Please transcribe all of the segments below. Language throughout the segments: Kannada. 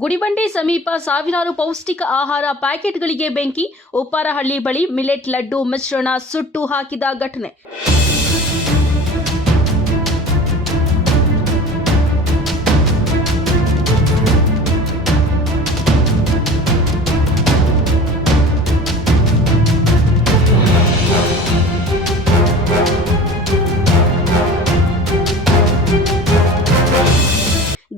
ಗುಡಿಬಂಡೆ ಸಮೀಪ ಸಾವಿರಾರು ಪೌಷ್ಟಿಕ ಆಹಾರ ಪ್ಯಾಕೆಟ್ಗಳಿಗೆ ಬೆಂಕಿ. ಉಪ್ಪಾರಹಳ್ಳಿ ಬಳಿ ಮಿಲೆಟ್ ಲಡ್ಡು ಮಿಶ್ರಣ ಸುಟ್ಟು ಹಾಕಿದ ಘಟನೆ.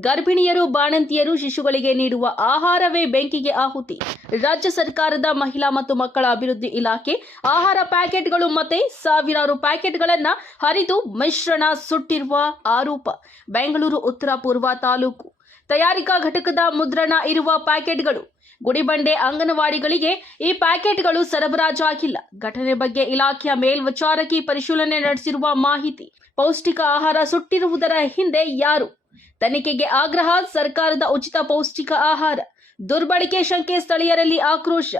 ಗರ್ಭಿಣಿಯರು, ಬಾಣಂತಿಯರು, ಶಿಶುಗಳಿಗೆ ನೀಡುವ ಆಹಾರವೇ ಬೆಂಕಿಗೆ ಆಹುತಿ. ರಾಜ್ಯ ಸರ್ಕಾರದ ಮಹಿಳಾ ಮತ್ತು ಮಕ್ಕಳ ಅಭಿವೃದ್ಧಿ ಇಲಾಖೆ ಆಹಾರ ಪ್ಯಾಕೆಟ್ಗಳು ಮತ್ತೆ ಸಾವಿರಾರು ಪ್ಯಾಕೆಟ್ಗಳನ್ನು ಹರಿದು ಮಿಶ್ರಣ ಸುಟ್ಟಿರುವ ಆರೋಪ. ಬೆಂಗಳೂರು ಉತ್ತರ ಪೂರ್ವ ತಾಲೂಕು ತಯಾರಿಕಾ ಘಟಕದ ಮುದ್ರಣ ಇರುವ ಪ್ಯಾಕೆಟ್ಗಳು. ಗುಡಿಬಂಡೆ ಅಂಗನವಾಡಿಗಳಿಗೆ ಈ ಪ್ಯಾಕೆಟ್ಗಳು ಸರಬರಾಜು ಆಗಿಲ್ಲ. ಘಟನೆ ಬಗ್ಗೆ ಇಲಾಖೆಯ ಮೇಲ್ವಿಚಾರಕಿ ಪರಿಶೀಲನೆ ನಡೆಸಿರುವ ಮಾಹಿತಿ. ಪೌಷ್ಟಿಕ ಆಹಾರ ಸುಟ್ಟಿರುವುದರ ಹಿಂದೆ ಯಾರು? ತನಿಖೆಗೆ ಆಗ್ರಹ. ಸರ್ಕಾರದ ಉಚಿತ ಪೌಷ್ಟಿಕ ಆಹಾರ ದುರ್ಬಳಕೆ ಶಂಕೆ. ಸ್ಥಳೀಯರಲ್ಲಿ ಆಕ್ರೋಶ.